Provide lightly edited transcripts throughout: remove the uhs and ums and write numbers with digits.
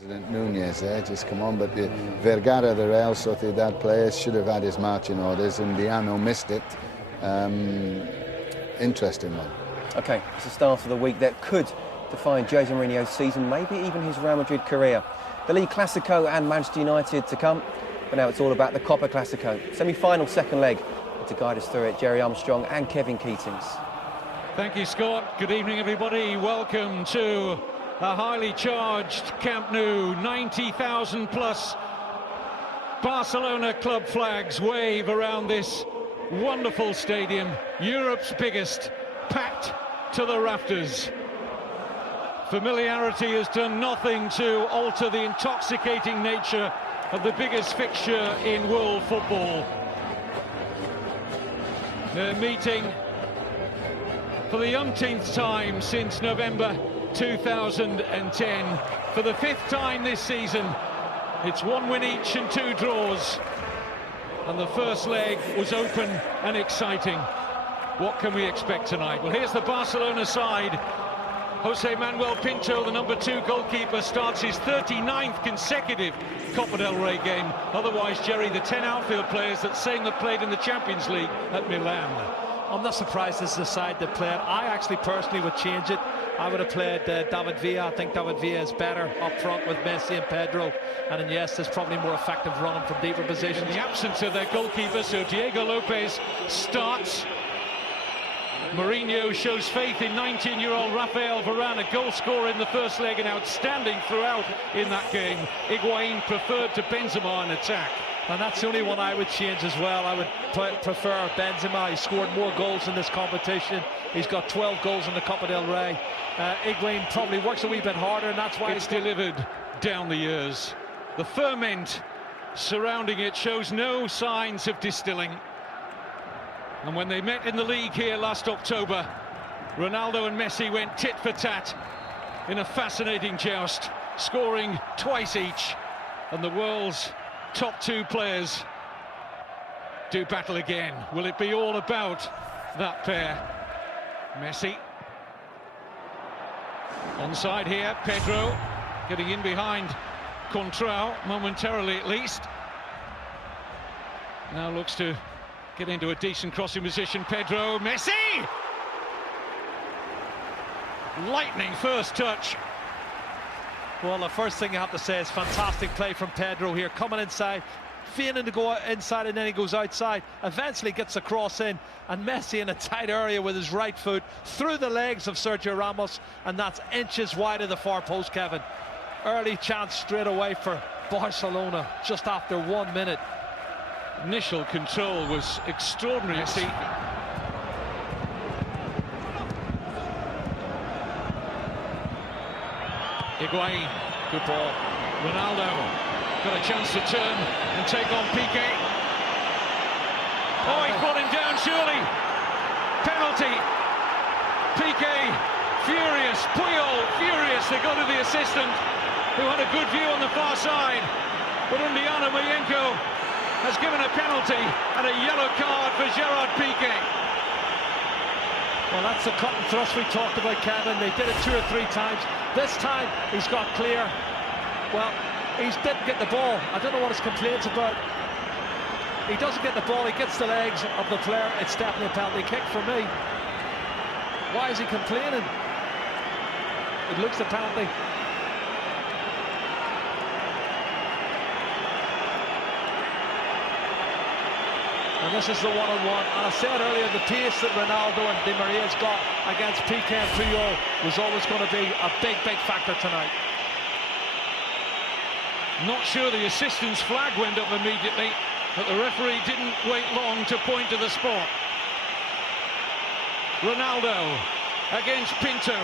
President Nunez just come on, but Vergara, the Real Sociedad player, should have had his marching orders, and Diano missed it. Interesting one. Okay, it's the start of the week that could define Jose Mourinho's season, maybe even his Real Madrid career. The League Clasico and Manchester United to come, but now it's all about the Copa Clasico. Semi-final second leg. And to guide us through it, Jerry Armstrong and Kevin Keatings. Thank you, Scott. Good evening, everybody. Welcome to a highly charged Camp Nou. 90,000 plus Barcelona club flags wave around this wonderful stadium, Europe's biggest, packed to the rafters. Familiarity has done nothing to alter the intoxicating nature of the biggest fixture in world football. They're meeting for the umpteenth time since November 2010. For the fifth time this season, it's 1 win each and 2 draws. And the first leg was open and exciting. What can we expect tonight? Well, here's the Barcelona side. Jose Manuel Pinto, the number 2 goalkeeper, starts his 39th consecutive Copa del Rey game. Otherwise, Jerry, the 10 outfield players that same that played in the Champions League at Milan. I'm not surprised this is the side that played. I actually personally would change it. I would have played David Villa. I think David Villa is better up front with Messi and Pedro. And Iniesta is probably more effective running from deeper positions. In the absence of their goalkeeper, so Diego Lopez starts. Mourinho shows faith in 19-year-old Rafael Varane, a goal scorer in the first leg and outstanding throughout in that game. Higuain preferred to Benzema in attack. And that's the only one I would change as well. I would prefer Benzema. He scored more goals in this competition. He's got 12 goals in the Copa del Rey. Higuain probably works a wee bit harder, and that's why it's delivered down the years. The ferment surrounding it shows no signs of distilling. And when they met in the league here last October, Ronaldo and Messi went tit for tat in a fascinating joust, scoring twice each. And the world's top 2 players do battle again. Will it be all about that pair? Messi. Onside here, Pedro getting in behind Contrao, momentarily at least. Now looks to get into a decent crossing position. Pedro, Messi! Lightning first touch. Well, the first thing you have to say is fantastic play from Pedro here, coming inside, feigning to go inside, and then he goes outside, eventually gets the cross in, and Messi in a tight area with his right foot through the legs of Sergio Ramos, and that's inches wide of the far post, Kevin. Early chance straight away for Barcelona just after 1 minute. Initial control was extraordinary. See, Higuain, good ball. Ronaldo got a chance to turn and take on Piqué. Oh, he's brought him down, surely. Penalty. Piqué furious. Puyol furious. They go to the assistant, who had a good view on the far side. But Undiano Mayenko has given a penalty and a yellow card for Gerard Piqué. Well, that's the cut and thrust we talked about, Kevin. They did it 2 or 3 times. This time he's got clear. Well, he didn't get the ball. I don't know what his complaints about. He doesn't get the ball, he gets the legs of the player. It's definitely a penalty kick for me. Why is he complaining? It looks a penalty. And this is the one-on-one. And I said earlier, the pace that Ronaldo and Di Maria's got against Piqué and Puyol was always going to be a big, big factor tonight. Not sure the assistant's flag went up immediately, but the referee didn't wait long to point to the spot. Ronaldo against Pinto.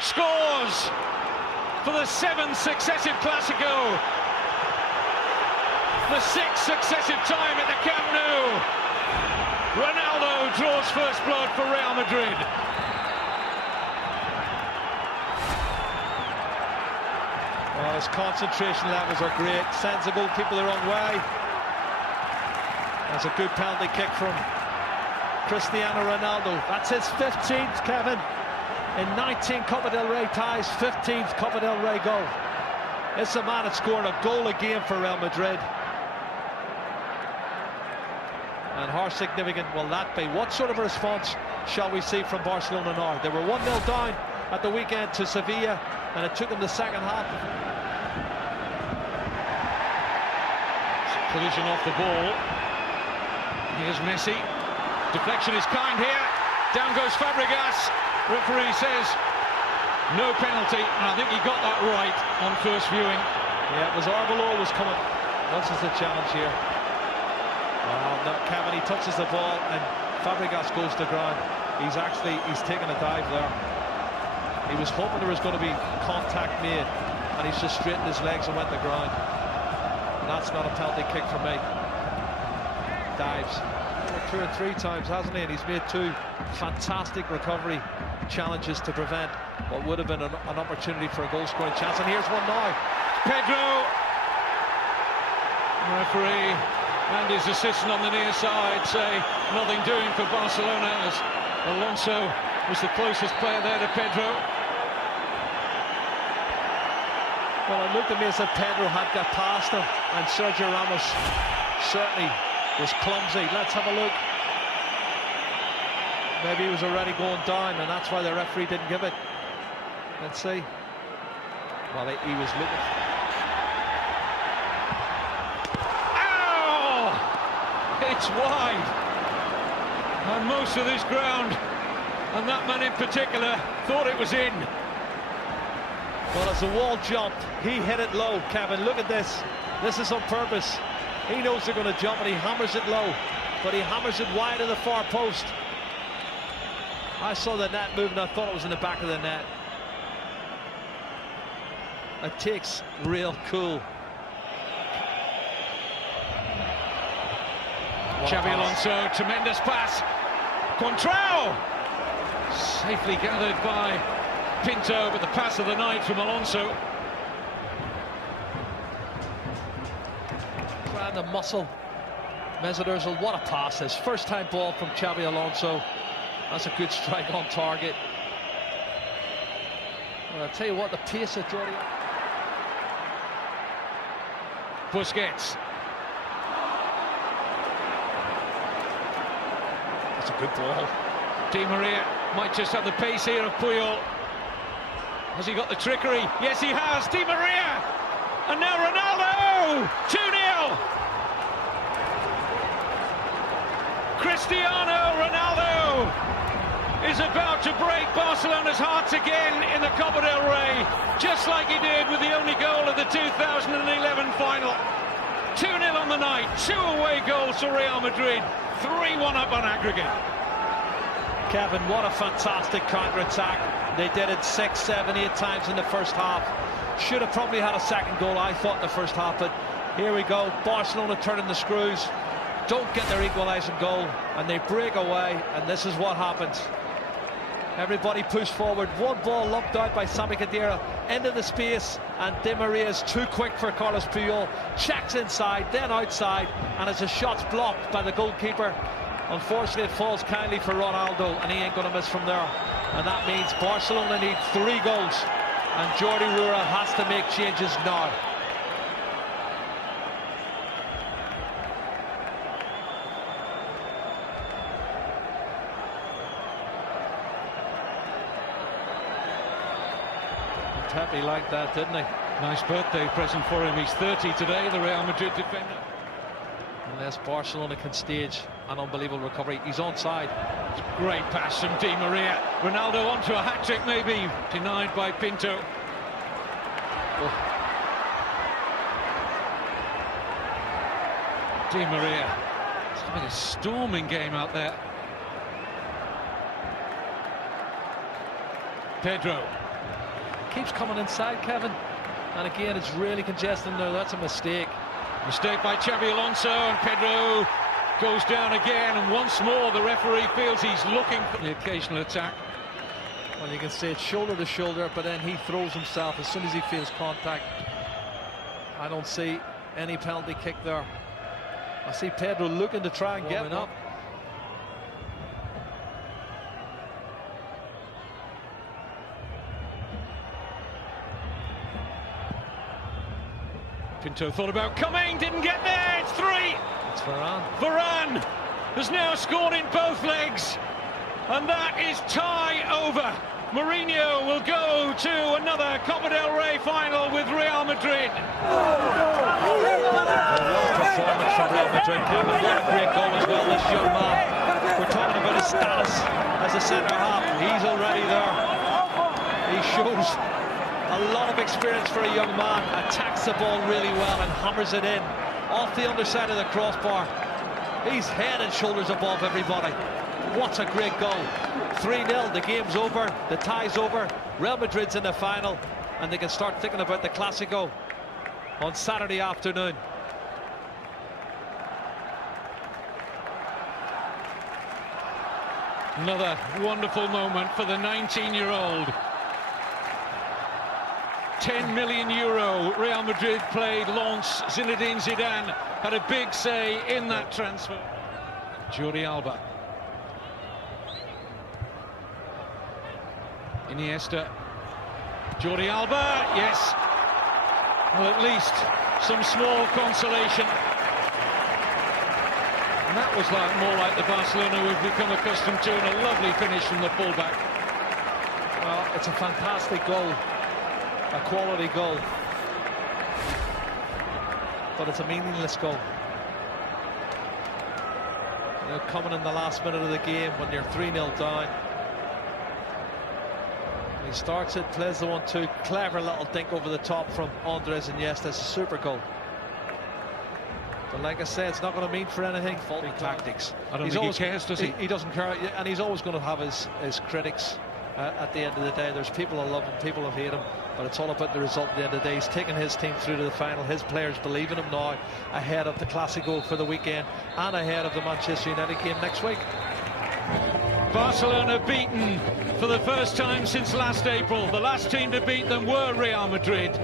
Scores for the 7th successive Clasico. The 6th successive time at the Camp Nou. Ronaldo draws first blood for Real Madrid. Well, his concentration levels are great. Sends the goalkeeper the wrong way. That's a good penalty kick from Cristiano Ronaldo. That's his 15th, Kevin. in 19 Copa del Rey ties, 15th Copa del Rey goal. It's a man that's scoring a goal a game for Real Madrid. And how significant will that be? What sort of a response shall we see from Barcelona now? They were 1-0 down at the weekend to Sevilla, and it took them the second half. Collision off the ball. Here's Messi. Deflection is kind here. Down goes Fabregas. Referee says no penalty, and I think he got that right on first viewing. Yeah, it was Arbeloa was coming. This is the challenge here. No, Kevin, he touches the ball and Fabregas goes to ground. He's taken a dive there. He was hoping there was going to be contact made, and he's just straightened his legs and went to ground. And that's not a penalty kick for me. Dives 2 or 3 times, hasn't he? And he's made 2 fantastic recovery challenges to prevent what would have been an opportunity for a goal-scoring chance. And here's one now. Pedro. Referee and his assistant on the near side say nothing doing for Barcelona, as Alonso was the closest player there to Pedro. Well, it looked to me as if Pedro had got past him, and Sergio Ramos certainly was clumsy. Let's have a look. Maybe he was already going down, and that's why the referee didn't give it. Let's see. Well, he was looking. It's wide, and most of this ground, and that man in particular, thought it was in. Well, as the wall jumped, he hit it low, Kevin. Look at this. This is on purpose. He knows they're going to jump, and he hammers it low, but he hammers it wide of the far post. I saw the net moving. I thought it was in the back of the net. It takes real cool. Xabi Alonso, tremendous pass. Contrao! Safely gathered by Pinto, but the pass of the night from Alonso. Trying to muscle Mesut Ozil. What a pass this. First time ball from Xabi Alonso. That's a good strike on target. Well, I'll tell you what, the pace of Jordi. Busquets. That's a good ball. Di Maria might just have the pace here of Puyol. Has he got the trickery? Yes, he has. Di Maria! And now Ronaldo! 2-0! Cristiano Ronaldo is about to break Barcelona's hearts again in the Copa del Rey, just like he did with the only goal of the 2011 final. 2-0 on the night, 2 away goals for Real Madrid, 3-1 up on aggregate. Kevin, what a fantastic counter-attack. They did it 6, 7, 8 times in the first half. Should have probably had a second goal, I thought, in the first half, but here we go. Barcelona turning the screws, don't get their equalising goal, and they break away, and this is what happens. Everybody pushed forward. One ball lumped out by Sami Khedira into the space, and Di Maria is too quick for Carlos Puyol. Checks inside, then outside, and as the shot's blocked by the goalkeeper, unfortunately it falls kindly for Ronaldo, and he ain't going to miss from there. And that means Barcelona need 3 goals, and Jordi Rura has to make changes now. Happy like that, didn't he? Nice birthday present for him. He's 30 today, the Real Madrid defender. Unless Barcelona can stage an unbelievable recovery. He's onside. Great pass from Di Maria. Ronaldo onto a hat-trick maybe. Denied by Pinto. Oh. Di Maria. It's having a storming game out there. Pedro. Keeps coming inside, Kevin, and again it's really congested there. That's a mistake. Mistake by Xabi Alonso, and Pedro goes down again, and once more the referee feels he's looking for the occasional attack. Well, you can see it's shoulder to shoulder, but then he throws himself as soon as he feels contact. I don't see any penalty kick there. I see Pedro looking to try and get up. Pinto thought about coming, didn't get there, it's 3! It's Varane. Varane has now scored in both legs, and that is tie over. Mourinho will go to another Copa del Rey final with Real Madrid. Performance from Real Madrid. What a great goal as well, this young man. We're talking about his status as a centre-half. He's already there. He shows a lot of experience for a young man. Attacks the ball really well and hammers it in off the underside of the crossbar. He's head and shoulders above everybody. What a great goal. 3-0, the game's over, the tie's over. Real Madrid's in the final, and they can start thinking about the Clásico on Saturday afternoon. Another wonderful moment for the 19-year-old. 10 million euro Real Madrid played Lens. Zinedine Zidane had a big say in that transfer. Jordi Alba. Iniesta. Jordi Alba, yes. Well, at least some small consolation. And that was more like the Barcelona we've become accustomed to, and a lovely finish from the fullback. Well, it's a fantastic goal. A quality goal, but it's a meaningless goal. You know, coming in the last minute of the game when you're 3-0 down. He starts it, plays the 1-2, clever little dink over the top from Andres Iniesta. It's a super goal. But like I said, it's not going to mean for anything. Faulty tactics. I don't think he cares, does he? He doesn't care, and he's always going to have his critics. At the end of the day, there's people who love him, people who hate him, but it's all about the result at the end of the day. He's taken his team through to the final. His players believe in him now, ahead of the Clásico for the weekend and ahead of the Manchester United game next week. Barcelona beaten for the first time since last April. The last team to beat them were Real Madrid.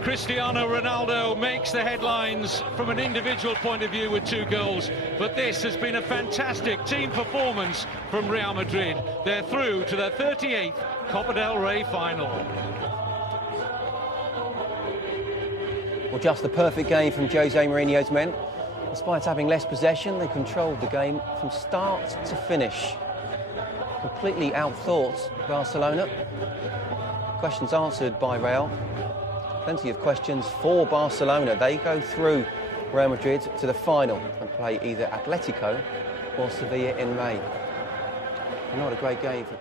Cristiano Ronaldo makes the headlines from an individual point of view with 2 goals, but this has been a fantastic team performance from Real Madrid. They're through to their 38th Copa del Rey final. Well, just the perfect game from Jose Mourinho's men. Despite having less possession, they controlled the game from start to finish. Completely outthought Barcelona. Questions answered by Real. Plenty of questions for Barcelona. They go through Real Madrid to the final and play either Atletico or Sevilla in May. Not a great game for